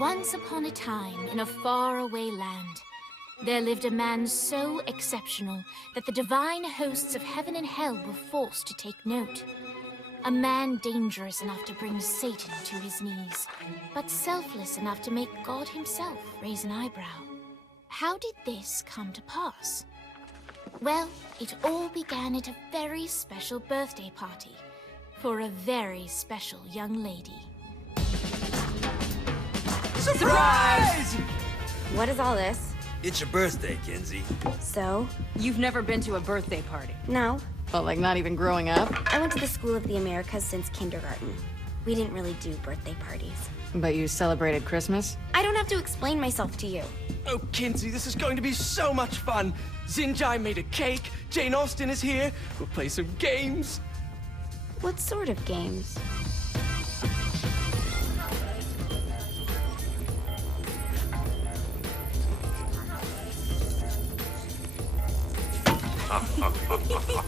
Once upon a time, in a faraway land, there lived a man so exceptional that the divine hosts of heaven and hell were forced to take note. A man dangerous enough to bring Satan to his knees, but selfless enough to make God himself raise an eyebrow. How did this come to pass? Well, it all began at a very special birthday party for a very special young lady. Surprise! What is all this? It's your birthday, Kinzie. So? You've never been to a birthday party? No. Well, like not even growing up? I went to the School of the Americas since kindergarten. We didn't really do birthday parties. But you celebrated Christmas? I don't have to explain myself to you. Oh, Kinzie, this is going to be so much fun. Zinjai made a cake, Jane Austen is here, we'll play some games. What sort of games?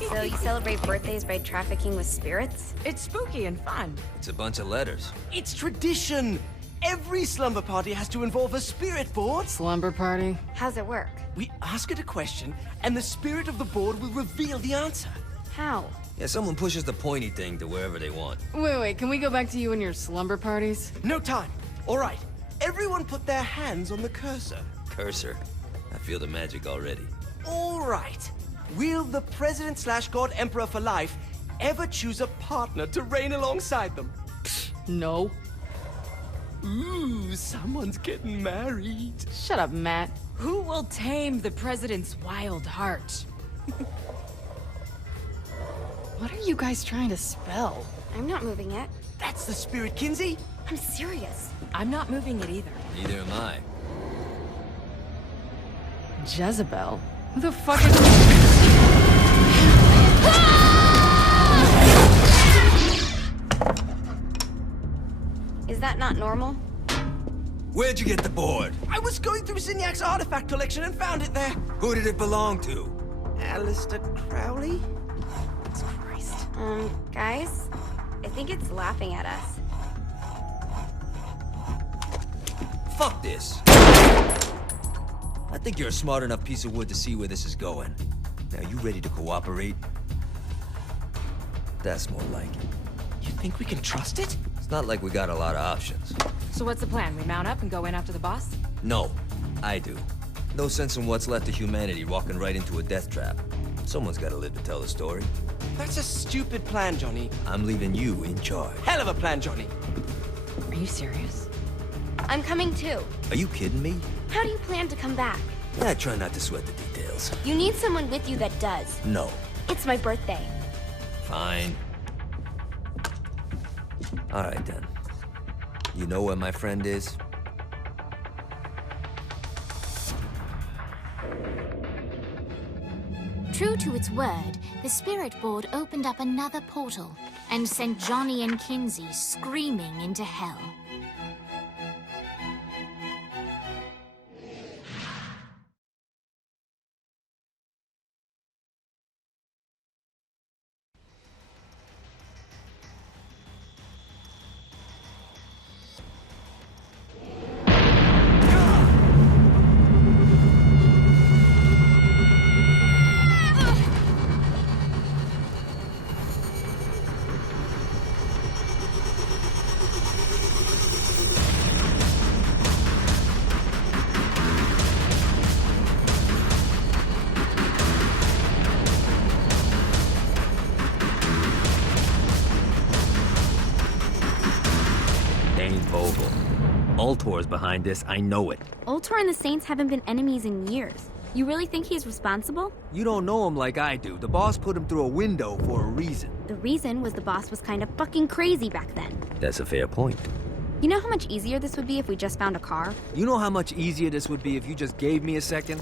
So you celebrate birthdays by trafficking with spirits? It's spooky and fun. It's a bunch of letters. It's tradition. Every slumber party has to involve a spirit board. Slumber party? How's it work? We ask it a question, and the spirit of the board will reveal the answer. How? Yeah, someone pushes the pointy thing to wherever they want. Wait, can we go back to you and your slumber parties? No time. All right, everyone put their hands on the cursor. Cursor. I feel the magic already. All right. Will the President/God Emperor for life ever choose a partner to reign alongside them? No. Ooh, someone's getting married. Shut up, Matt. Who will tame the president's wild heart? What are you guys trying to spell? I'm not moving it. That's the spirit, Kinzie. I'm serious. I'm not moving it either. Neither am I. Jezebel? Who the fuck is... Is that not normal? Where'd you get the board? I was going through Zignac's artifact collection and found it there. Who did it belong to? Alistair Crowley? Christ. Guys? I think it's laughing at us. Fuck this. I think you're a smart enough piece of wood to see where this is going. Now, you ready to cooperate? That's more like it. You think we can trust it? It's not like we got a lot of options. So what's the plan? We mount up and go in after the boss? No, I do. No sense in what's left of humanity walking right into a death trap. Someone's gotta live to tell the story. That's a stupid plan, Johnny. I'm leaving you in charge. Hell of a plan, Johnny. Are you serious? I'm coming too. Are you kidding me? How do you plan to come back? I try not to sweat the details. You need someone with you that does. No. It's my birthday. Fine. All right, then. You know where my friend is? True to its word, the spirit board opened up another portal and sent Johnny and Kinzie screaming into hell. Dane Vogel. Ultor's behind this, I know it. Ultor and the Saints haven't been enemies in years. You really think he's responsible? You don't know him like I do. The boss put him through a window for a reason. The reason was the boss was kind of fucking crazy back then. That's a fair point. You know how much easier this would be if we just found a car? You know how much easier this would be if you just gave me a second?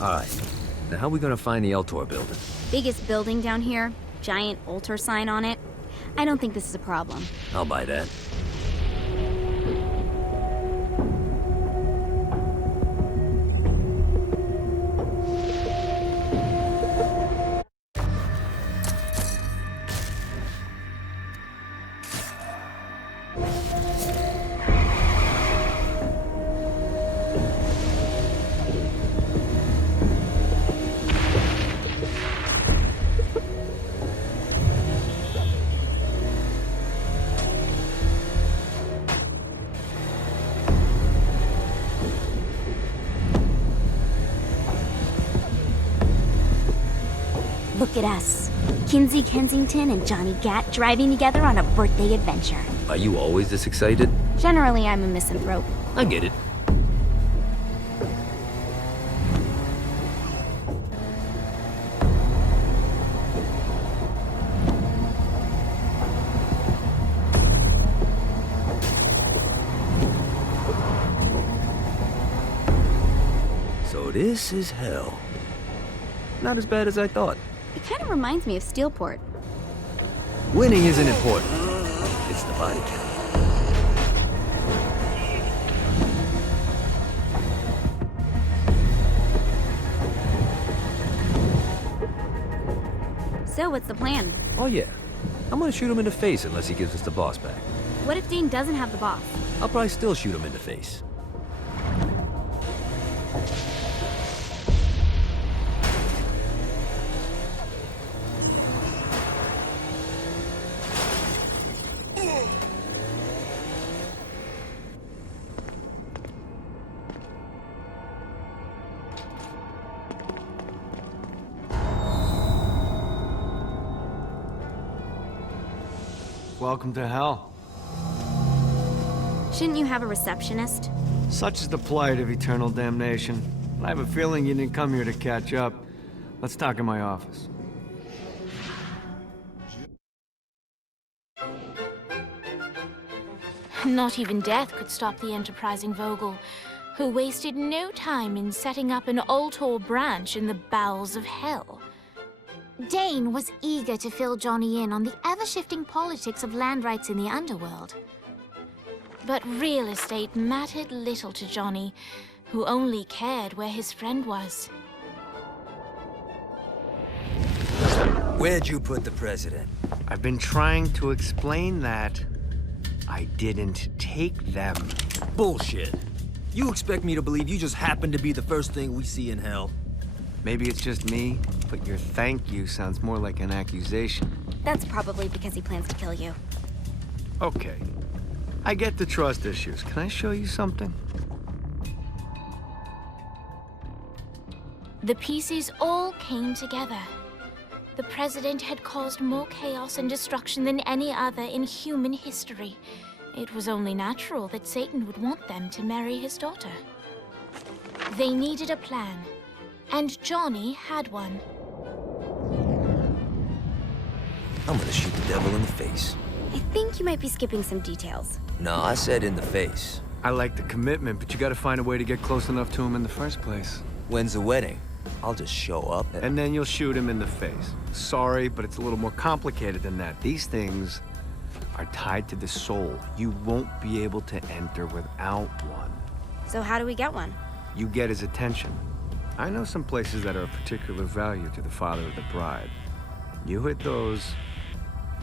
Alright. Now how are we gonna find the Ultor building? Biggest building down here, giant Ultor sign on it. I don't think this is a problem. I'll buy that. Look at us. Kinzie Kensington and Johnny Gat driving together on a birthday adventure. Are you always this excited? Generally, I'm a misanthrope. I get it. So this is hell. Not as bad as I thought. It kind of reminds me of Steelport. Winning isn't important. It's the body count. So, what's the plan? Oh yeah. I'm gonna shoot him in the face unless he gives us the boss back. What if Dane doesn't have the boss? I'll probably still shoot him in the face. Welcome to hell. Shouldn't you have a receptionist? Such is the plight of eternal damnation. I have a feeling you didn't come here to catch up. Let's talk in my office. Not even death could stop the enterprising Vogel, who wasted no time in setting up an Ultor branch in the bowels of hell. Dane was eager to fill Johnny in on the ever-shifting politics of land rights in the underworld. But real estate mattered little to Johnny, who only cared where his friend was. Where'd you put the president? I've been trying to explain that. I didn't take them. Bullshit. You expect me to believe you just happened to be the first thing we see in hell? Maybe it's just me, but your thank you sounds more like an accusation. That's probably because he plans to kill you. Okay. I get the trust issues. Can I show you something? The pieces all came together. The president had caused more chaos and destruction than any other in human history. It was only natural that Satan would want them to marry his daughter. They needed a plan, and Johnny had one. I'm gonna shoot the devil in the face. I think you might be skipping some details. No, I said in the face. I like the commitment, but you gotta find a way to get close enough to him in the first place. When's the wedding? I'll just show up And then you'll shoot him in the face. Sorry, but it's a little more complicated than that. These things are tied to the soul. You won't be able to enter without one. So how do we get one? You get his attention. I know some places that are of particular value to the father of the bride. You hit those,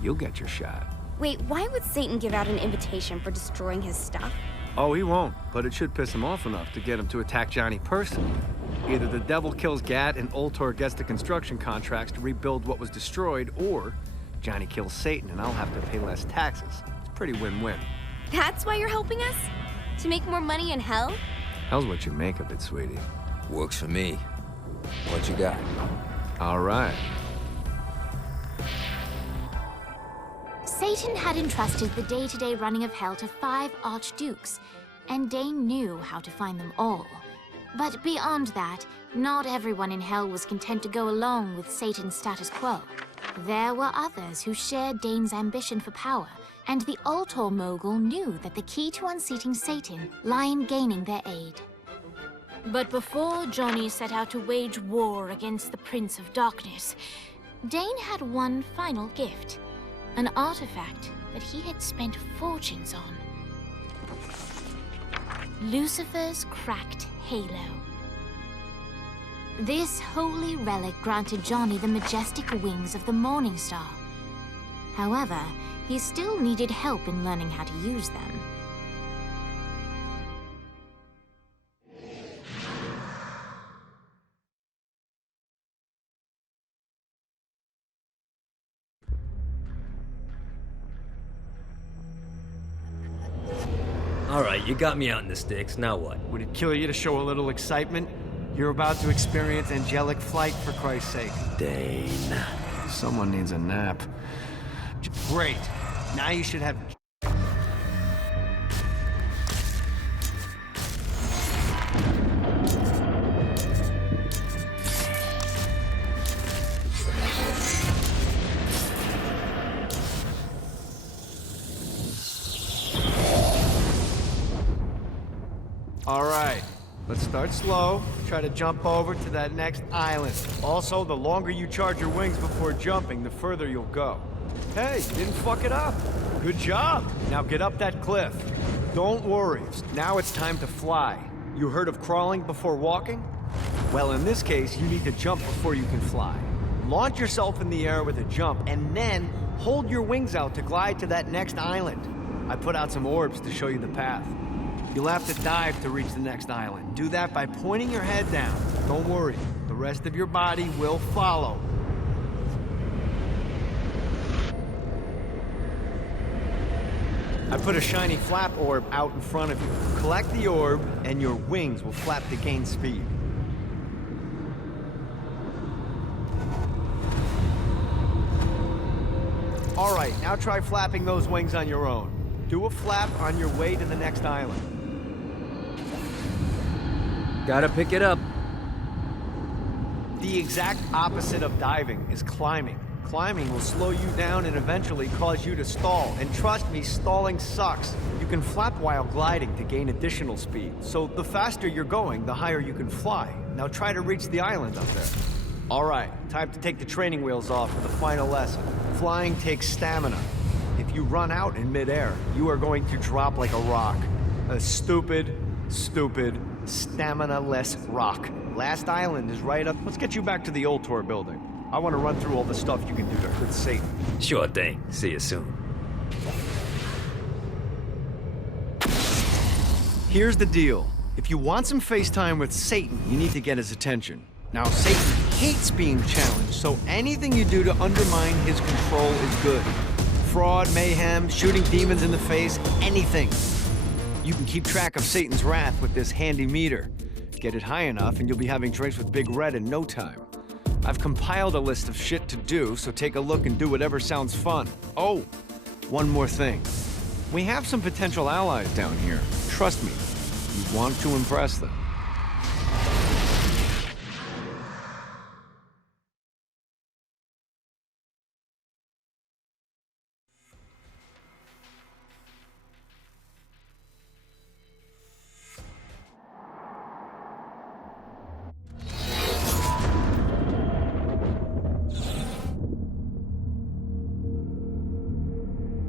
you'll get your shot. Wait, why would Satan give out an invitation for destroying his stuff? Oh, he won't, but it should piss him off enough to get him to attack Johnny personally. Either the devil kills Gat and Ultor gets the construction contracts to rebuild what was destroyed, or Johnny kills Satan and I'll have to pay less taxes. It's pretty win-win. That's why you're helping us? To make more money in hell? Hell's what you make of it, sweetie. Works for me. What you got? All right. Satan had entrusted the day-to-day running of hell to 5 archdukes, and Dane knew how to find them all. But beyond that, not everyone in hell was content to go along with Satan's status quo. There were others who shared Dane's ambition for power, and the Ultor mogul knew that the key to unseating Satan lay in gaining their aid. But before Johnny set out to wage war against the Prince of Darkness, Dane had one final gift, an artifact that he had spent fortunes on. Lucifer's cracked halo. This holy relic granted Johnny the majestic wings of the Morning Star. However, he still needed help in learning how to use them. Alright, you got me out in the sticks, now what? Would it kill you to show a little excitement? You're about to experience angelic flight, for Christ's sake. Dane. Someone needs a nap. Great. Now you should have... All right, let's start slow. Try to jump over to that next island. Also, the longer you charge your wings before jumping, the further you'll go. Hey, you didn't fuck it up. Good job. Now get up that cliff. Don't worry. Now it's time to fly. You heard of crawling before walking? Well, in this case, you need to jump before you can fly. Launch yourself in the air with a jump, and then hold your wings out to glide to that next island. I put out some orbs to show you the path. You'll have to dive to reach the next island. Do that by pointing your head down. Don't worry, the rest of your body will follow. I put a shiny flap orb out in front of you. Collect the orb, and your wings will flap to gain speed. All right, now try flapping those wings on your own. Do a flap on your way to the next island. Gotta pick it up. The exact opposite of diving is climbing. Climbing will slow you down and eventually cause you to stall. And trust me, stalling sucks. You can flap while gliding to gain additional speed. So the faster you're going, the higher you can fly. Now try to reach the island up there. All right, time to take the training wheels off for the final lesson. Flying takes stamina. If you run out in midair, you are going to drop like a rock. A stupid, stamina-less rock. Last island is right up. Let's get you back to the old tour building. I want to run through all the stuff you can do to hurt Satan. Sure thing. See you soon. Here's the deal. If you want some FaceTime with Satan, you need to get his attention. Now, Satan hates being challenged, so anything you do to undermine his control is good. Fraud, mayhem, shooting demons in the face, anything. You can keep track of Satan's wrath with this handy meter. Get it high enough and you'll be having drinks with Big Red in no time. I've compiled a list of shit to do, so take a look and do whatever sounds fun. Oh, one more thing. We have some potential allies down here. Trust me, you want to impress them.